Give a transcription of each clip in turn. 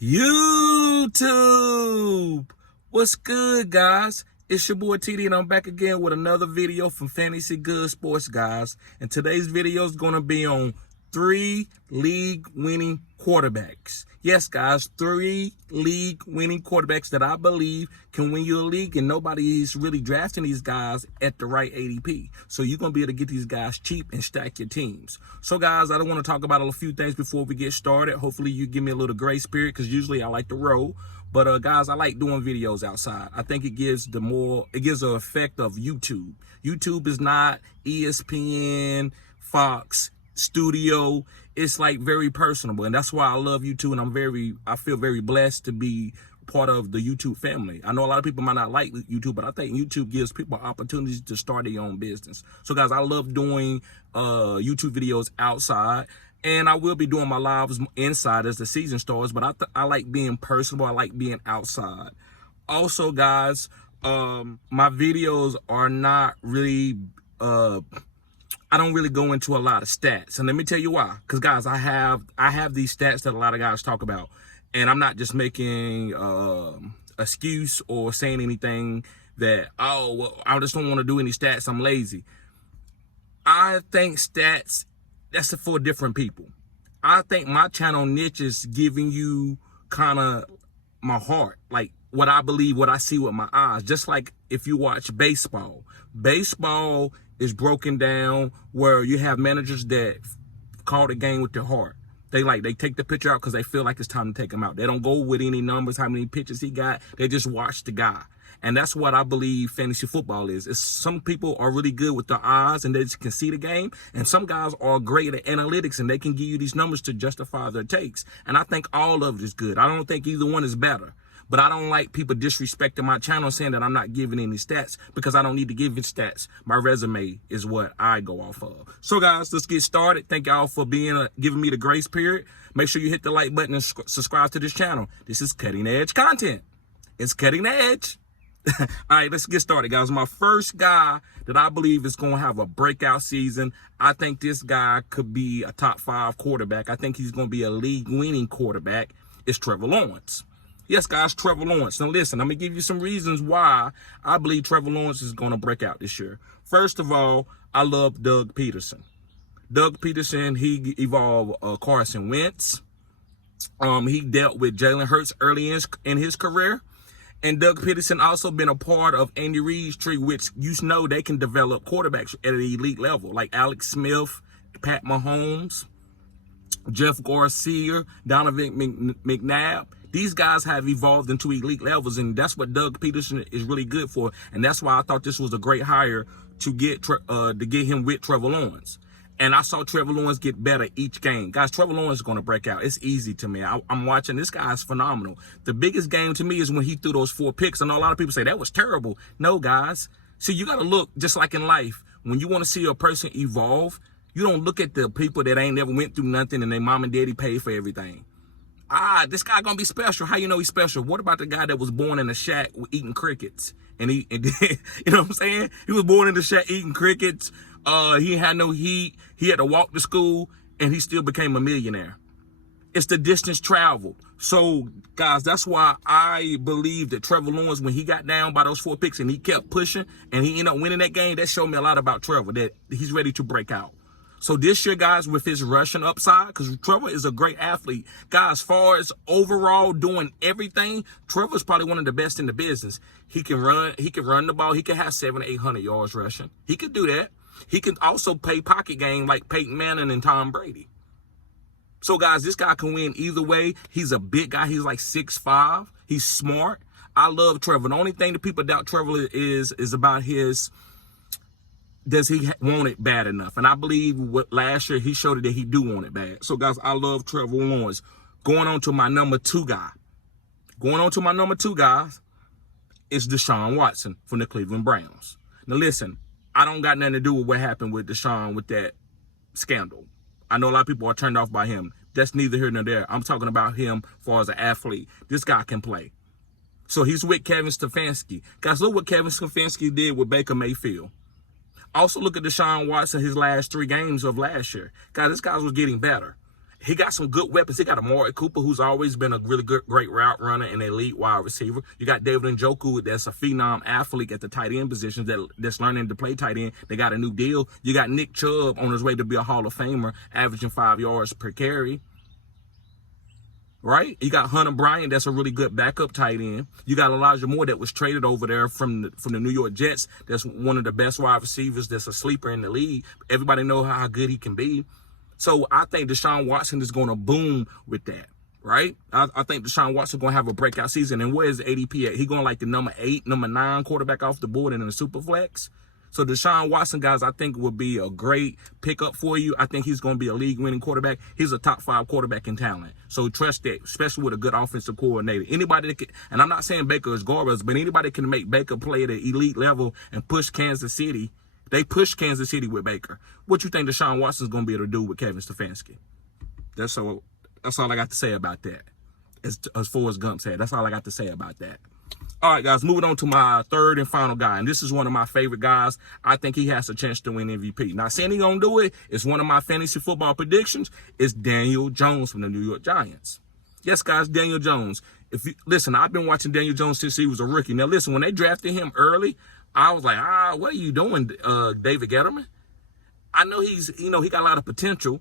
YouTube. What's good, guys? It's your boy TD, and I'm back again with another video from Fantasy Good Sports, guys. And today's video is going to be on 3 league-winning quarterbacks. Yes, guys, 3 league-winning quarterbacks that I believe can win you a league, and nobody is really drafting these guys at the right ADP. So you're going to be able to get these guys cheap and stack your teams. So, guys, I don't want to talk about a few things before we get started. Hopefully, you give me a little grace period, because usually I like to roll. But guys, I like doing videos outside. I think it gives the effect of YouTube. YouTube is not ESPN, Fox, Studio. It's like very personable, and that's why I love YouTube, and I feel very blessed to be part of the YouTube family. I know a lot of people might not like YouTube, but I think YouTube gives people opportunities to start their own business. So guys, I love doing YouTube videos outside, and I will be doing my lives inside as the season starts, but I like being personable. I like being outside. Also, guys, my videos are not really I don't really go into a lot of stats, and let me tell you why. Because guys, I have these stats that a lot of guys talk about, and I'm not just making excuse or saying anything that, oh, well, I just don't want to do any stats, I'm lazy. I think stats, that's for different people. I think my channel niche is giving you kind of my heart, like what I believe, what I see with my eyes. Just like if you watch baseball is broken down where you have managers that call the game with their heart. They take the pitcher out because they feel like it's time to take him out. They don't go with any numbers, how many pitches he got. They just watch the guy. And that's what I believe fantasy football is. Some people are really good with their eyes and they just can see the game. And some guys are great at analytics and they can give you these numbers to justify their takes. And I think all of it is good. I don't think either one is better. But I don't like people disrespecting my channel, saying that I'm not giving any stats, because I don't need to give it stats. My resume is what I go off of. So guys, let's get started. Thank y'all for giving me the grace period. Make sure you hit the like button and subscribe to this channel. This is cutting edge content. It's cutting edge. All right, let's get started, guys. My first guy that I believe is going to have a breakout season. I think this guy could be a top 5 quarterback. I think he's going to be a league-winning quarterback. It's Trevor Lawrence. Yes, guys, Trevor Lawrence. Now, listen, I'm going to give you some reasons why I believe Trevor Lawrence is going to break out this year. First of all, I love Doug Peterson. Doug Peterson, he evolved Carson Wentz. He dealt with Jalen Hurts early in his career. And Doug Peterson also been a part of Andy Reid's tree, which you know they can develop quarterbacks at an elite level, like Alex Smith, Pat Mahomes, Jeff Garcia, Donovan McNabb. These guys have evolved into elite levels, and that's what Doug Peterson is really good for. And that's why I thought this was a great hire to get him with Trevor Lawrence. And I saw Trevor Lawrence get better each game. Guys, Trevor Lawrence is going to break out. It's easy to me. I'm watching. This guy is phenomenal. The biggest game to me is when he threw those 4 picks. I know a lot of people say that was terrible. No, guys. See, you got to look just like in life. When you want to see a person evolve, you don't look at the people that ain't never went through nothing and their mom and daddy paid for everything. This guy gonna be special. How you know he's special? What about the guy that was born in a shack eating crickets? And you know what I'm saying? He was born in the shack eating crickets. He had no heat. He had to walk to school, and he still became a millionaire. It's the distance traveled. So, guys, that's why I believe that Trevor Lawrence, when he got down by those 4 picks and he kept pushing and he ended up winning that game, that showed me a lot about Trevor, that he's ready to break out. So this year, guys, with his rushing upside, because Trevor is a great athlete. Guys, as far as overall doing everything, Trevor's probably one of the best in the business. He can run the ball. He can have 700 to 800 yards rushing. He could do that. He can also play pocket game like Peyton Manning and Tom Brady. So, guys, this guy can win either way. He's a big guy. He's like 6'5". He's smart. I love Trevor. The only thing that people doubt Trevor is about his... does he want it bad enough? And I believe what last year he showed it that he do want it bad. So, guys, I love Trevor Lawrence. Going on to my number 2 guy. Is DeShaun Watson from the Cleveland Browns. Now, listen, I don't got nothing to do with what happened with DeShaun with that scandal. I know a lot of people are turned off by him. That's neither here nor there. I'm talking about him as far as an athlete. This guy can play. So he's with Kevin Stefanski. Guys, look what Kevin Stefanski did with Baker Mayfield. Also, look at DeShaun Watson, his last 3 games of last year. Guys, this guy was getting better. He got some good weapons. He got Amari Cooper, who's always been a really great route runner and elite wide receiver. You got David Njoku, that's a phenom athlete at the tight end position that's learning to play tight end. They got a new deal. You got Nick Chubb on his way to be a Hall of Famer, averaging 5 yards per carry. Right? You got Hunter Bryant, that's a really good backup tight end. You got Elijah Moore that was traded over there from the New York Jets. That's one of the best wide receivers. That's a sleeper in the league. Everybody know how good he can be. So I think DeShaun Watson is going to boom with that, right? I think DeShaun Watson is going to have a breakout season. And where is the ADP at? He going like the number 8, number 9 quarterback off the board in the super flex. So DeShaun Watson, guys, I think will be a great pickup for you. I think he's going to be a league-winning quarterback. He's a top 5 quarterback in talent. So trust that, especially with a good offensive coordinator. Anybody that can, and I'm not saying Baker is garbage, but anybody can make Baker play at an elite level and push Kansas City. They pushed Kansas City with Baker. What you think DeShaun Watson's going to be able to do with Kevin Stefanski? That's all I got to say about that. As far as Gump said, that's all I got to say about that. All right, guys, moving on to my third and final guy. And this is one of my favorite guys. I think he has a chance to win MVP. Not saying he's going to do it. It's one of my fantasy football predictions. It's Daniel Jones from the New York Giants. Yes, guys, Daniel Jones. Listen, I've been watching Daniel Jones since he was a rookie. Now, listen, when they drafted him early, I was like, what are you doing, David Gettleman? I know he got a lot of potential.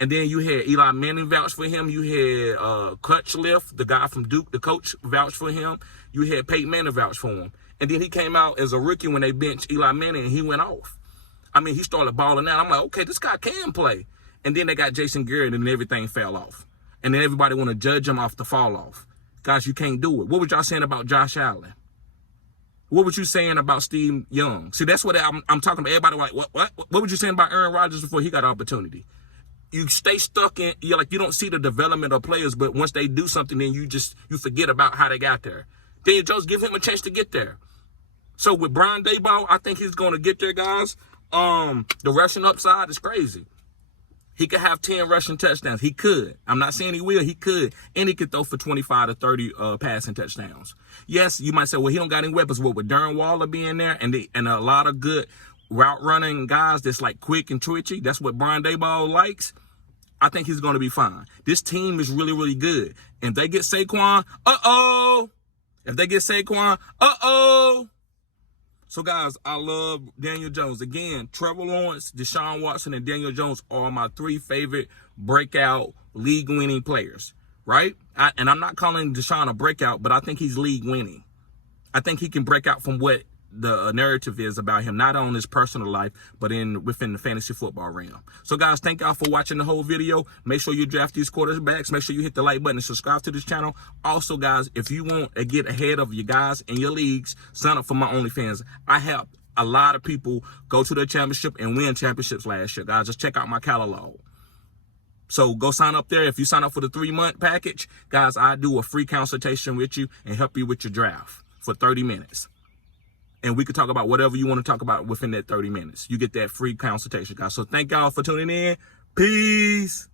And then you had Eli Manning vouch for him. You had Cutcliffe, the guy from Duke, the coach, vouch for him. You had Peyton Manning vouch for him. And then he came out as a rookie when they benched Eli Manning, and he went off. I mean, he started balling out. I'm like, okay, this guy can play. And then they got Jason Garrett, and everything fell off. And then everybody want to judge him off the fall off. Guys, you can't do it. What was y'all saying about Josh Allen? What was you saying about Steve Young? See, that's what I'm talking about. Everybody like, what was you saying about Aaron Rodgers before he got an opportunity? You stay stuck in, you don't see the development of players, but once they do something, then you forget about how they got there. Daniel Jones, give him a chance to get there. So with Brian Daboll, I think he's going to get there, guys. The rushing upside is crazy. He could have 10 rushing touchdowns. He could. I'm not saying he will. He could. And he could throw for 25 to 30 passing touchdowns. Yes, you might say, well, he don't got any weapons. Well, with Darren Waller being there and a lot of good route running guys that's like quick and twitchy, that's what Brian Daboll likes. I think he's going to be fine. This team is really, really good. And if they get Saquon, If they get Saquon, So, guys, I love Daniel Jones. Again, Trevor Lawrence, DeShaun Watson, and Daniel Jones are my 3 favorite breakout league-winning players, right? And I'm not calling DeShaun a breakout, but I think he's league-winning. I think he can break out from what the narrative is about him, not on his personal life, but within the fantasy football realm. So, guys, thank y'all for watching the whole video. Make sure you draft these quarterbacks. Make sure you hit the like button and subscribe to this channel. Also, guys, if you want to get ahead of your guys in your leagues, sign up for my OnlyFans. I helped a lot of people go to the championship and win championships last year, guys. Just check out my catalog. So go sign up there. If you sign up for the 3-month package, guys, I do a free consultation with you and help you with your draft for 30 minutes. And we can talk about whatever you want to talk about within that 30 minutes. You get that free consultation, guys. So thank y'all for tuning in. Peace.